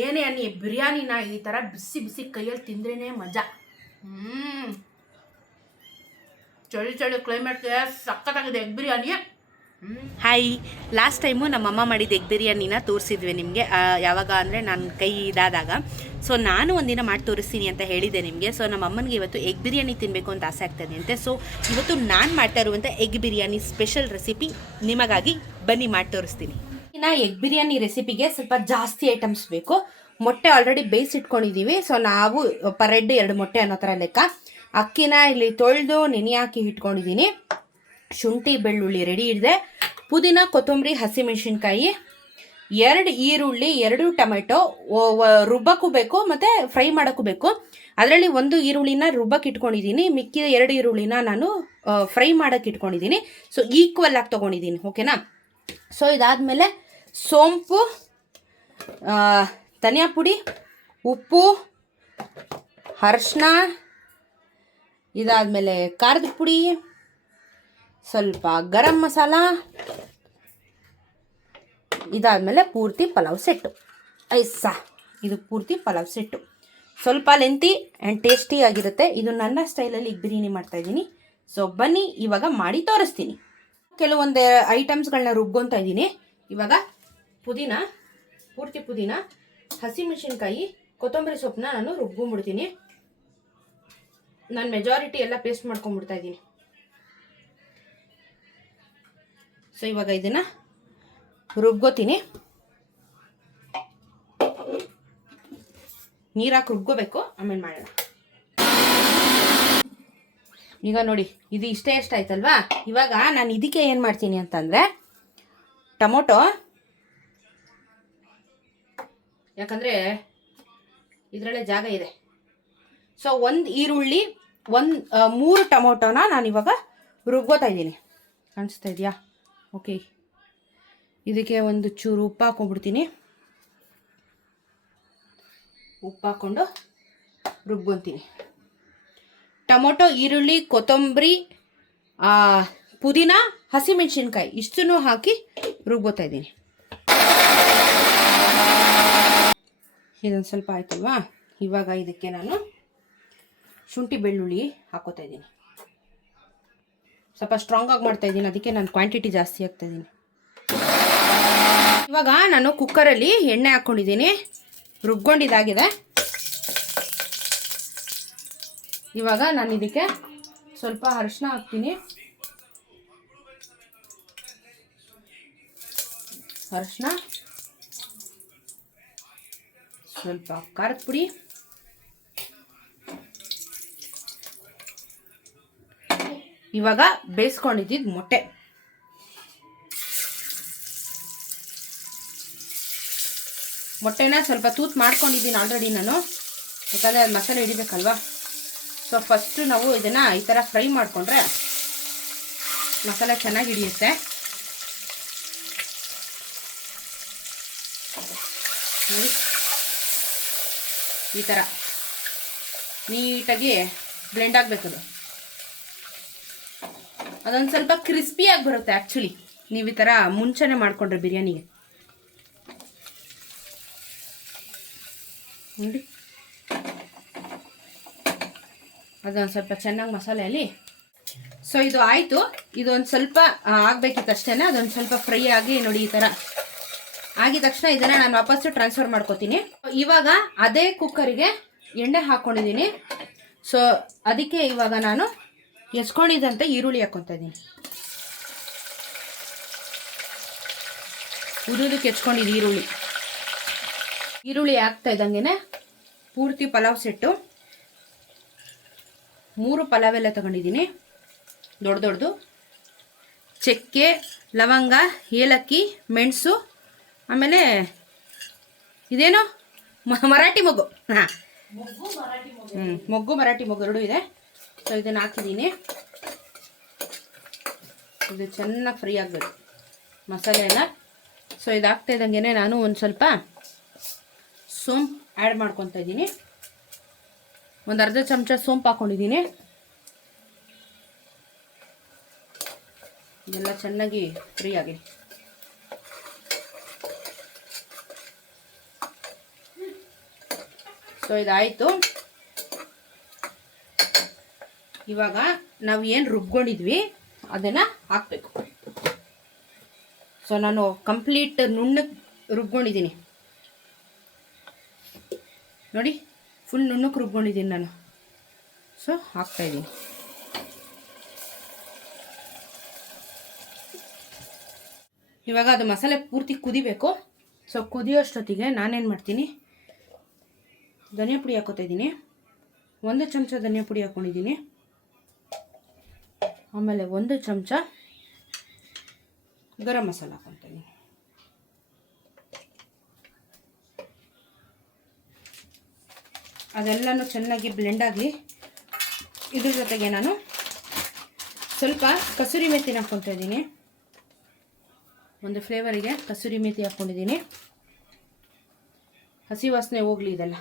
ಏನೇ ಅನ್ನಿ ಬಿರಿಯಾನಿನ ಈ ಥರ ಬಿಸಿ ಬಿಸಿ ಕೈಯಲ್ಲಿ ತಿಂದ್ರೇ ಮಜಾ. ಚಳಿ ಚಳಿ ಕ್ಲೈಮೇಟ್ಗೆ ಸಖತ್ತಾಗಿದೆ egg biryani. Hi, last time ನಮ್ಮಮ್ಮ ಮಾಡಿದ ಎಗ್ ಬಿರಿಯಾನಿನ ತೋರಿಸಿದ್ವಿ ನಿಮಗೆ. ಯಾವಾಗ ಅಂದರೆ ನನ್ನ ಕೈ ಇದಾದಾಗ. ಸೊ ನಾನು ಒಂದಿನ ಮಾಡಿ ತೋರಿಸ್ತೀನಿ ಅಂತ ಹೇಳಿದ್ದೆ ನಿಮಗೆ. ಸೊ ನಮ್ಮ ಅಮ್ಮನಿಗೆ ಇವತ್ತು ಎಗ್ ಬಿರಿಯಾನಿ ತಿನ್ನಬೇಕು ಅಂತ ಆಸೆ ಆಗ್ತದೆ ಅಂತೆ. ಸೊ ಇವತ್ತು ನಾನು ಮಾಡ್ತಾ ಇರುವಂಥ ಎಗ್ ಬಿರಿಯಾನಿ ಸ್ಪೆಷಲ್ ರೆಸಿಪಿ ನಿಮಗಾಗಿ ಬನ್ನಿ ಮಾಡಿ ತೋರಿಸ್ತೀನಿ. ಇನ್ನು ಎಗ್ ಬಿರಿಯಾನಿ ರೆಸಿಪಿಗೆ ಸ್ವಲ್ಪ ಜಾಸ್ತಿ ಐಟಮ್ಸ್ ಬೇಕು. ಮೊಟ್ಟೆ ಆಲ್ರೆಡಿ ಬೇಯಿಸಿಟ್ಕೊಂಡಿದ್ದೀವಿ. ಸೊ ನಾವು ಪರ್ ಹೆಡ್ 2 ಮೊಟ್ಟೆ ಅನ್ನೋ ಥರ ಲೆಕ್ಕ. ಅಕ್ಕಿನ ಇಲ್ಲಿ ತೊಳೆದು ನೆನೆ ಹಾಕಿ ಇಟ್ಕೊಂಡಿದ್ದೀನಿ. ಶುಂಠಿ ಬೆಳ್ಳುಳ್ಳಿ ರೆಡಿ ಇದೆ. ಪುದೀನ, ಕೊತ್ತಂಬರಿ, ಹಸಿಮೆಣಸಿನ್ಕಾಯಿ, 2 ಈರುಳ್ಳಿ, 2 ಟೊಮೆಟೊ. ರುಬ್ಬಕ್ಕೂ ಬೇಕು ಮತ್ತು ಫ್ರೈ ಮಾಡೋಕ್ಕೂ ಬೇಕು. ಅದರಲ್ಲಿ 1 ಈರುಳ್ಳಿನ ರುಬ್ಬಕ್ಕೆ ಇಟ್ಕೊಂಡಿದ್ದೀನಿ. ಮಿಕ್ಕಿದ 2 ಈರುಳ್ಳಿನ ನಾನು ಫ್ರೈ ಮಾಡೋಕ್ಕೆ ಇಟ್ಕೊಂಡಿದ್ದೀನಿ. ಸೊ ಈಕ್ವಲ್ ಆಗಿ ತೊಗೊಂಡಿದ್ದೀನಿ. ಓಕೆನಾ. ಸೊ ಇದಾದಮೇಲೆ ಸೋಂಪು, ಧನಿಯಾ ಪುಡಿ, ಉಪ್ಪು, ಅರಿಶಿನ, ಇದಾದಮೇಲೆ ಖಾರದ ಪುಡಿ, ಸ್ವಲ್ಪ ಗರಂ ಮಸಾಲ, ಇದಾದಮೇಲೆ ಪೂರ್ತಿ ಪಲಾವ್ ಸೆಟ್ಟು. ಇದು ಪೂರ್ತಿ ಪಲಾವ್ ಸೆಟ್ಟು. ಸ್ವಲ್ಪ ಲೆಂತಿ ಆ್ಯಂಡ್ ಟೇಸ್ಟಿ ಆಗಿರುತ್ತೆ. ಇದು ನನ್ನ ಸ್ಟೈಲಲ್ಲಿ ಎಗ್ ಬಿರಿಯಾನಿ ಮಾಡ್ತಾಯಿದ್ದೀನಿ. ಸೊ ಬನ್ನಿ ಇವಾಗ ಮಾಡಿ ತೋರಿಸ್ತೀನಿ. ಕೆಲವೊಂದು ಐಟಮ್ಸ್ಗಳನ್ನ ರುಬ್ಕೊತಾ ಇದ್ದೀನಿ. ಇವಾಗ ಪೂರ್ತಿ ಪುದೀನ, ಹಸಿಮೆಣಸಿನ್ಕಾಯಿ, ಕೊತ್ತಂಬರಿ ಸೊಪ್ಪನ್ನ ನಾನು ರುಬ್ಕೊಂಡ್ಬಿಡ್ತೀನಿ. ನಾನು ಮೆಜಾರಿಟಿ ಎಲ್ಲ ಪೇಸ್ಟ್ ಮಾಡ್ಕೊಂಡ್ಬಿಡ್ತಾ ಇದ್ದೀನಿ. ಸೊ ಇವಾಗ ಇದನ್ನು ರುಬ್ಕೋತೀನಿ. ನೀರಾಕಿ ರುಬ್ಕೋಬೇಕು, ಆಮೇಲೆ ಮಾಡೋಣ. ಈಗ ನೋಡಿ, ಇದು ಇಷ್ಟೇ ಆಯ್ತಲ್ವಾ. ಇವಾಗ ನಾನು ಇದಕ್ಕೆ ಏನು ಮಾಡ್ತೀನಿ ಅಂತಂದರೆ, ಟೊಮೊಟೊ, ಯಾಕಂದರೆ ಇದರಲ್ಲೇ ಜಾಗ ಇದೆ. ಸೊ 1 ಈರುಳ್ಳಿ, 3 ಟೊಮೊಟೊನ ನಾನು ಇವಾಗ ರುಬ್ಕೋತಾ ಇದ್ದೀನಿ. ಕಾಣಿಸ್ತಾ ಇದೆಯಾ? ಓಕೆ. ಇದಕ್ಕೆ ಒಂದು ಚೂರು ಉಪ್ಪು ಹಾಕೊಂಡ್ಬಿಡ್ತೀನಿ. ಉಪ್ಪು ಹಾಕ್ಕೊಂಡು ರುಬ್ಕೊತೀನಿ. ಟೊಮೊಟೊ, ಈರುಳ್ಳಿ, ಕೊತ್ತಂಬರಿ, ಪುದೀನ, ಹಸಿಮೆಣಸಿನ್ಕಾಯಿ ಇಷ್ಟನ್ನು ಹಾಕಿ ರುಬ್ಕೋತಾ ಇದ್ದೀನಿ. ಇದೊಂದು ಸ್ವಲ್ಪ ಆಯ್ತಲ್ವಾ. ಇವಾಗ ಇದಕ್ಕೆ ನಾನು ಶುಂಠಿ ಬೆಳ್ಳುಳ್ಳಿ ಹಾಕೋತಾ ಇದ್ದೀನಿ. ಸ್ವಲ್ಪ ಸ್ಟ್ರಾಂಗ್ ಆಗಿ ಮಾಡ್ತಾ ಇದ್ದೀನಿ, ಅದಕ್ಕೆ ನಾನು ಕ್ವಾಂಟಿಟಿ ಜಾಸ್ತಿ ಹಾಕ್ತಾ ಇದ್ದೀನಿ. ಇವಾಗ ನಾನು ಕುಕ್ಕರಲ್ಲಿ ಎಣ್ಣೆ ಹಾಕ್ಕೊಂಡಿದ್ದೀನಿ. ರುಬ್ಕೊಂಡಿದ್ದಾಗಿದೆ. ಇವಾಗ ನಾನು ಇದಕ್ಕೆ ಸ್ವಲ್ಪ ಅರಿಶಿನ ಹಾಕ್ತೀನಿ. ಅರಿಶಿನ, ಸ್ವಲ್ಪ ಖಾರದ ಪುಡಿ, ಇವಾಗ ಬೇಯಿಸ್ಕೊಂಡಿದ್ದಿದ್ದು ಮೊಟ್ಟೆನ ಸ್ವಲ್ಪ ತೂತು ಮಾಡ್ಕೊಂಡಿದ್ದೀನಿ ಆಲ್ರೆಡಿ ನಾನು, ಯಾಕಂದರೆ ಅದು ಮಸಾಲೆ ಹಿಡಿಬೇಕಲ್ವಾ. ಸೊ ಫಸ್ಟು ನಾವು ಇದನ್ನು ಈ ಥರ ಫ್ರೈ ಮಾಡಿಕೊಂಡ್ರೆ ಮಸಾಲೆ ಚೆನ್ನಾಗಿ ಹಿಡಿಯುತ್ತೆ. ನೋಡಿ, ಈ ಥರ ನೀಟಾಗಿ ಬ್ಲೆಂಡ್ ಆಗಬೇಕದು. ಅದೊಂದು ಸ್ವಲ್ಪ ಕ್ರಿಸ್ಪಿಯಾಗಿ ಬರುತ್ತೆ. ಆ್ಯಕ್ಚುಲಿ ನೀವು ಈ ಥರ ಮುಂಚೆನೇ ಮಾಡಿಕೊಂಡ್ರೆ ಬಿರಿಯಾನಿಗೆ ನೋಡಿ, ಅದೊಂದು ಸ್ವಲ್ಪ ಚೆನ್ನಾಗಿ ಮಸಾಲೆಯಲ್ಲಿ. ಸೊ ಇದು ಆಯಿತು. ಇದೊಂದು ಸ್ವಲ್ಪ ಆಗಬೇಕಿತ್ತು ಅಷ್ಟೇ. ಅದೊಂದು ಸ್ವಲ್ಪ ಫ್ರೈ ಆಗಿ ನೋಡಿ, ಈ ಥರ ಆಗಿದ ತಕ್ಷಣ ಇದನ್ನು ನಾನು ವಾಪಸ್ಸು ಟ್ರಾನ್ಸ್ಫರ್ ಮಾಡ್ಕೋತೀನಿ. ಇವಾಗ ಅದೇ ಕುಕ್ಕರಿಗೆ ಎಣ್ಣೆ ಹಾಕ್ಕೊಂಡಿದ್ದೀನಿ. ಸೊ ಅದಕ್ಕೆ ಇವಾಗ ನಾನು ಹೆಚ್ಕೊಂಡಿದ್ದಂತೆ ಈರುಳ್ಳಿ ಹಾಕ್ಕೊತಾ ಇದ್ದೀನಿ. ಉದುದಕ್ಕೆ ಹೆಚ್ಕೊಂಡಿದ್ದು ಈರುಳ್ಳಿ ಹಾಕ್ತಾ ಇದ್ದಂಗೆ ಪೂರ್ತಿ ಪಲಾವ್ ಸೆಟ್ಟು 3 ಪಲಾವ್ ಎಲ್ಲ ತಗೊಂಡಿದ್ದೀನಿ. ದೊಡ್ಡದು ಚಕ್ಕೆ, ಲವಂಗ, ಏಲಕ್ಕಿ, ಮೆಣಸು, ಆಮೇಲೆ ಇದೇನು ಮರಾಠಿ ಮೊಗ್ಗು. ಮೊಗ್ಗು ಮರಾಠಿ ಮೊಗ್ಗು 2 ಇದೆ. ಸೊ ಇದನ್ನು ಹಾಕಿದ್ದೀನಿ. ಇದು ಚೆನ್ನಾಗಿ ಫ್ರೈ ಆಗಬೇಕು ಮಸಾಲೆ ಎಲ್ಲ. ಸೊ ಇದು ಹಾಕ್ತಾ ಇದ್ದಂಗೆ ನಾನು ಒಂದು ಸ್ವಲ್ಪ ಸೋಂಪು ಆ್ಯಡ್ ಮಾಡ್ಕೊತಾ ಇದ್ದೀನಿ. ಒಂದು ಅರ್ಧ ಚಮಚ ಸೋಂಪು ಹಾಕ್ಕೊಂಡಿದ್ದೀನಿ. ಇದೆಲ್ಲ ಚೆನ್ನಾಗಿ ಫ್ರೈ ಆಗಿ ಸೊ ಇದಾಯಿತು. ಇವಾಗ ನಾವು ಏನು ರುಬ್ಕೊಂಡಿದ್ವಿ ಅದನ್ನು ಹಾಕಬೇಕು. ಸೊ ನಾನು ಕಂಪ್ಲೀಟ್ ನುಣ್ಣಗೆ ರುಬ್ಕೊಂಡಿದ್ದೀನಿ ನೋಡಿ, ಫುಲ್ ನುಣ್ಣಕ್ಕೆ ರುಬ್ಕೊಂಡಿದ್ದೀನಿ ನಾನು. ಸೊ ಹಾಕ್ತಾಯಿದ್ದೀನಿ. ಇವಾಗ ಅದು ಮಸಾಲೆ ಪೂರ್ತಿ ಕುದಿಬೇಕು. ಸೊ ಕುದಿಯೋಷ್ಟೊತ್ತಿಗೆ ನಾನೇನು ಮಾಡ್ತೀನಿ, ಧನಿಯಾ ಪುಡಿ ಹಾಕೋತಾ ಇದ್ದೀನಿ. 1 ಚಮಚ ಧನಿಯಾ ಪುಡಿ ಹಾಕ್ಕೊಂಡಿದ್ದೀನಿ. ಆಮೇಲೆ 1 ಚಮಚ ಗರಂ ಮಸಾಲ ಹಾಕ್ಕೊತಾ ಇದ್ದೀನಿ. ಅದೆಲ್ಲನೂ ಚೆನ್ನಾಗಿ ಬ್ಲೆಂಡ್ ಆಗಲಿ. ಇದ್ರ ಜೊತೆಗೆ ನಾನು ಸ್ವಲ್ಪ ಕಸೂರಿ ಮೆಥಿನ ಹಾಕ್ಕೊತಾ ಇದ್ದೀನಿ. ಒಂದು ಫ್ಲೇವರಿಗೆ ಕಸೂರಿ ಮೆಥಿ ಹಾಕ್ಕೊಂಡಿದ್ದೀನಿ. ಹಸಿ ವಾಸನೆ ಹೋಗಲಿ ಇದೆಲ್ಲ.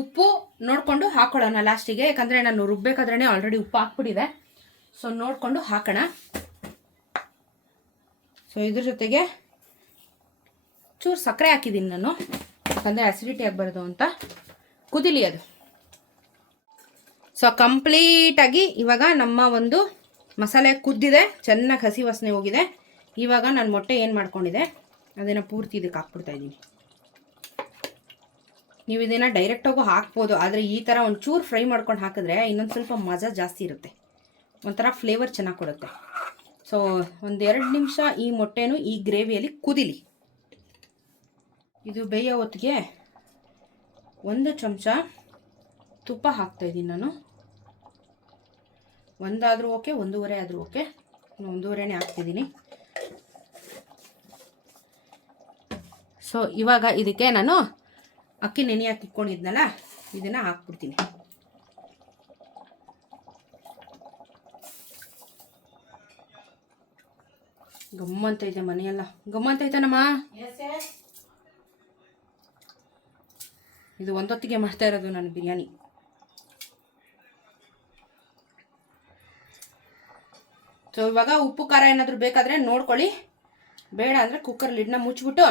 ಉಪ್ಪು ನೋಡಿಕೊಂಡು ಹಾಕೊಳ್ಳೋಣ ಲಾಸ್ಟಿಗೆ, ಯಾಕಂದರೆ ನಾನು ರುಬ್ಬೇಕಾದ್ರೇ ಆಲ್ರೆಡಿ ಉಪ್ಪು ಹಾಕ್ಬಿಟ್ಟಿದೆ. ಸೊ ನೋಡಿಕೊಂಡು ಹಾಕೋಣ. ಸೊ ಇದ್ರ ಜೊತೆಗೆ ಚೂರು ಸಕ್ಕರೆ ಹಾಕಿದ್ದೀನಿ ನಾನು, ಯಾಕಂದರೆ ಅಸಿಡಿಟಿ ಆಗಬಾರ್ದು ಅಂತ. ಕುದಿಲಿ ಅದು. ಸೊ ಕಂಪ್ಲೀಟಾಗಿ ಇವಾಗ ನಮ್ಮ ಒಂದು ಮಸಾಲೆ ಕುದ್ದಿದೆ, ಚೆನ್ನಾಗಿ ಹಸಿ ವಾಸನೆ ಹೋಗಿದೆ. ಇವಾಗ ನಾನು ಮೊಟ್ಟೆ ಏನು ಮಾಡ್ಕೊಂಡಿದ್ದೆ ಅದನ್ನು ಪೂರ್ತಿ ಇದಕ್ಕೆ ಹಾಕ್ಬಿಡ್ತಾ ಇದ್ದೀನಿ. ನೀವು ಇದನ್ನು ಡೈರೆಕ್ಟಾಗೂ ಹಾಕ್ಬೋದು, ಆದರೆ ಈ ಥರ ಒಂಚೂರು ಫ್ರೈ ಮಾಡ್ಕೊಂಡು ಹಾಕಿದ್ರೆ ಇನ್ನೊಂದು ಸ್ವಲ್ಪ ಮಜಾ ಜಾಸ್ತಿ ಇರುತ್ತೆ, ಒಂಥರ ಫ್ಲೇವರ್ ಚೆನ್ನಾಗಿ ಕೊಡುತ್ತೆ. ಸೊ 1-2 ನಿಮಿಷ ಈ ಮೊಟ್ಟೆನೂ ಈ ಗ್ರೇವಿಯಲ್ಲಿ ಕುದಿಲಿ. ಇದು ಬೇಯೋ ಹೊತ್ತಿಗೆ 1 ಚಮಚ ತುಪ್ಪ ಹಾಕ್ತಾಯಿದ್ದೀನಿ ನಾನು. 1 ಆದರೂ ಓಕೆ, 1.5 ಆದರೂ ಓಕೆ. 1.5ನೇ ಹಾಕ್ತಿದ್ದೀನಿ. ಸೊ ಇವಾಗ ಇದಕ್ಕೆ ನಾನು ಅಕ್ಕಿ ನೆನೆ ಹಾಕಿ ಇಟ್ಕೊಂಡಿದ್ನಲ್ಲ ಇದನ್ನು ಹಾಕ್ಬಿಡ್ತೀನಿ. ಗಮ್ಮಂತೈತೆ ಮನೆಯೆಲ್ಲ, ಗಮ್ಮಂತೈತೇನಮ್ಮ. ಇದು ಒಂದೊತ್ತಿಗೆ ಮಾಡ್ತಾ ಇರೋದು ನಾನು ಬಿರಿಯಾನಿ. ಸೊ ಇವಾಗ ಉಪ್ಪು ಖಾರ ಏನಾದರೂ ಬೇಕಾದರೆ ನೋಡ್ಕೊಳ್ಳಿ, ಬೇಡ ಅಂದರೆ ಕುಕ್ಕರ್ ಲಿಡ್ನ ಮುಚ್ಚಿಬಿಟ್ಟು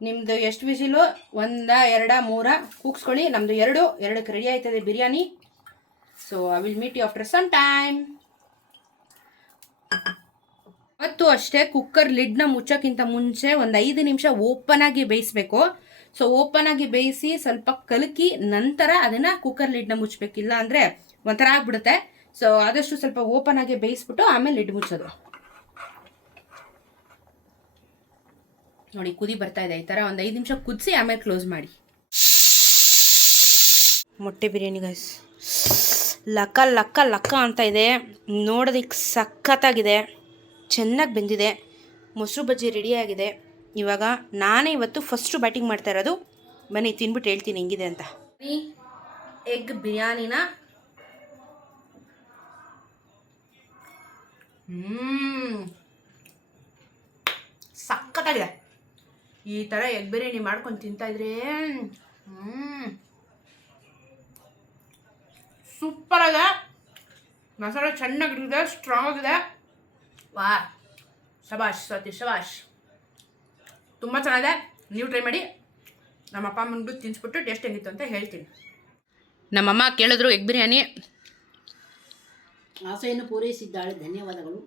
ನಿಮ್ಮದು ಎಷ್ಟು ವಿಸಿಲು 1, 2, 3 ಕೂಗಿಸ್ಕೊಳ್ಳಿ. ನಮ್ಮದು 2ಕ್ಕೆ ರೆಡಿ ಆಯ್ತದೆ biryani. So I will meet you after some time. ಮತ್ತು ಅಷ್ಟೇ ಕುಕ್ಕರ್ ಲಿಡ್ನ ಮುಚ್ಚೋಕ್ಕಿಂತ ಮುಂಚೆ 5 ನಿಮಿಷ ಓಪನ್ ಆಗಿ ಬೇಯಿಸ್ಬೇಕು. ಸೊ ಓಪನ್ ಆಗಿ ಬೇಯಿಸಿ ಸ್ವಲ್ಪ ಕಲಕಿ ನಂತರ ಅದನ್ನು ಕುಕ್ಕರ್ ಲಿಡ್ನ ಮುಚ್ಚಬೇಕಿಲ್ಲ ಅಂದರೆ ಒಂಥರ ಆಗ್ಬಿಡುತ್ತೆ. ಸೊ ಆದಷ್ಟು ಸ್ವಲ್ಪ ಓಪನ್ ಆಗಿ ಬೇಯಿಸ್ಬಿಟ್ಟು ಆಮೇಲೆ ಲಿಡ್ ಮುಚ್ಚೋದು. ನೋಡಿ ಕುದಿ ಬರ್ತಾ ಇದೆ. ಈ ಥರ 5 ನಿಮಿಷ ಕುದಿಸಿ ಆಮೇಲೆ ಕ್ಲೋಸ್ ಮಾಡಿ. ಮೊಟ್ಟೆ ಬಿರಿಯಾನಿ ಗೈಸ್, ಲಕ್ಕ ಲಕ್ಕ ಲಕ್ಕ ಅಂತ ಇದೆ. ನೋಡೋದಕ್ಕೆ ಸಖತ್ತಾಗಿದೆ, ಚೆನ್ನಾಗಿ ಬೆಂದಿದೆ. ಮೊಸರು ಬಜ್ಜಿ ರೆಡಿಯಾಗಿದೆ. ಇವಾಗ ನಾನೇ ಇವತ್ತು ಫಸ್ಟು ಬ್ಯಾಟಿಂಗ್ ಮಾಡ್ತಾ ಇರೋದು. ಬನ್ನಿ ತಿನ್ಬಿಟ್ಟು ಹೇಳ್ತೀನಿ ಹೆಂಗಿದೆ ಅಂತ. ಎಗ್ ಬಿರಿಯಾನಿನ ಸಖತ್ತಾಗಿದೆ. ಈ ಥರ ಎಗ್ ಬಿರಿಯಾನಿ ಮಾಡ್ಕೊಂಡು ತಿಂತಾಯಿದ್ರೆ ಸೂಪರಾಗಿದೆ. ಮಸಾಲೆ ಚೆನ್ನಾಗಿರುತ್ತೆ, ಸ್ಟ್ರಾಂಗ್ ಆಗಿದೆ. ವಾ ಶಬಾಷ್ ಸ್ವಾತಿ ಶಬಾಷ್, ತುಂಬ ಚೆನ್ನಾಗಿದೆ. ನೀವು ಟ್ರೈ ಮಾಡಿ. ನಮ್ಮ ಅಪ್ಪ ಅಮ್ಮನಿಗೂ ತಿನ್ನಿಸ್ಬಿಟ್ಟು ಟೇಸ್ಟ್ ಹೆಂಗಿತ್ತು ಅಂತ ಹೇಳ್ತೀನಿ. ನಮ್ಮಮ್ಮ ಕೇಳಿದ್ರು ಎಗ್ ಬಿರಿಯಾನಿ. ಆಸೆಯನ್ನು ಪೂರೈಸಿದ್ದಾಳೆ, ಧನ್ಯವಾದಗಳು.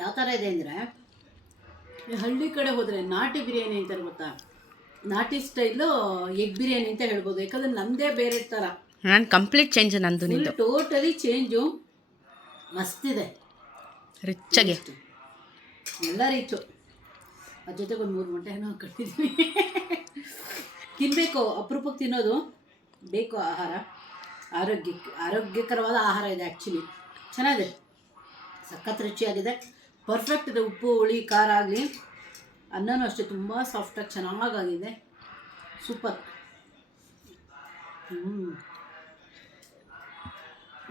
ಯಾವ ಥರ ಇದೆ ಅಂದರೆ, ಹಳ್ಳಿ ಕಡೆ ಹೋದರೆ ನಾಟಿ ಬಿರಿಯಾನಿ ಅಂತಾರೆ ಗೊತ್ತಾ, ನಾಟಿ ಸ್ಟೈಲು ಎಗ್ ಬಿರಿಯಾನಿ ಅಂತ ಹೇಳ್ಬೋದು. ಯಾಕಂದರೆ ನಮ್ಮದೇ ಬೇರೆ ಥರ. ನಾನು ಕಂಪ್ಲೀಟ್ ಚೇಂಜ್ ನಂದು, ನಿಂದು ಟೋಟಲಿ ಚೇಂಜು. ಮಸ್ತಿದೆ, ರಿಚ್ಚಾಗಿ ಎಲ್ಲ ರೀಚು. ಅದ್ರ ಜೊತೆಗೆ ಒಂದು 3 ಮೊಟ್ಟೆ ಏನೋ ಕಟ್ಟಿದ್ವಿ. ತಿನ್ನಬೇಕು, ಅಪರೂಪಕ್ಕೆ ತಿನ್ನೋದು ಬೇಕು. ಆಹಾರ ಆರೋಗ್ಯಕರವಾದ ಆಹಾರ ಇದೆ. ಆ್ಯಕ್ಚುಲಿ ಚೆನ್ನಾಗಿದೆ, ಸಖತ್ ರುಚಿಯಾಗಿದೆ, ಪರ್ಫೆಕ್ಟ್ ಇದೆ. ಉಪ್ಪು ಹುಳಿ ಖಾರ ಆಗಲಿ, ಅನ್ನನೂ ಅಷ್ಟೇ ತುಂಬ ಸಾಫ್ಟಾಗಿ ಚೆನ್ನಾಗಾಗಿದೆ. ಸೂಪರ್.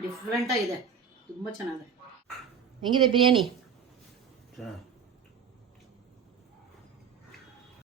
ಡಿಫ್ರೆಂಟಾಗಿದೆ, ತುಂಬ ಚೆನ್ನಾಗಿದೆ. ಹೆಂಗಿದೆ ಬಿರಿಯಾನಿ?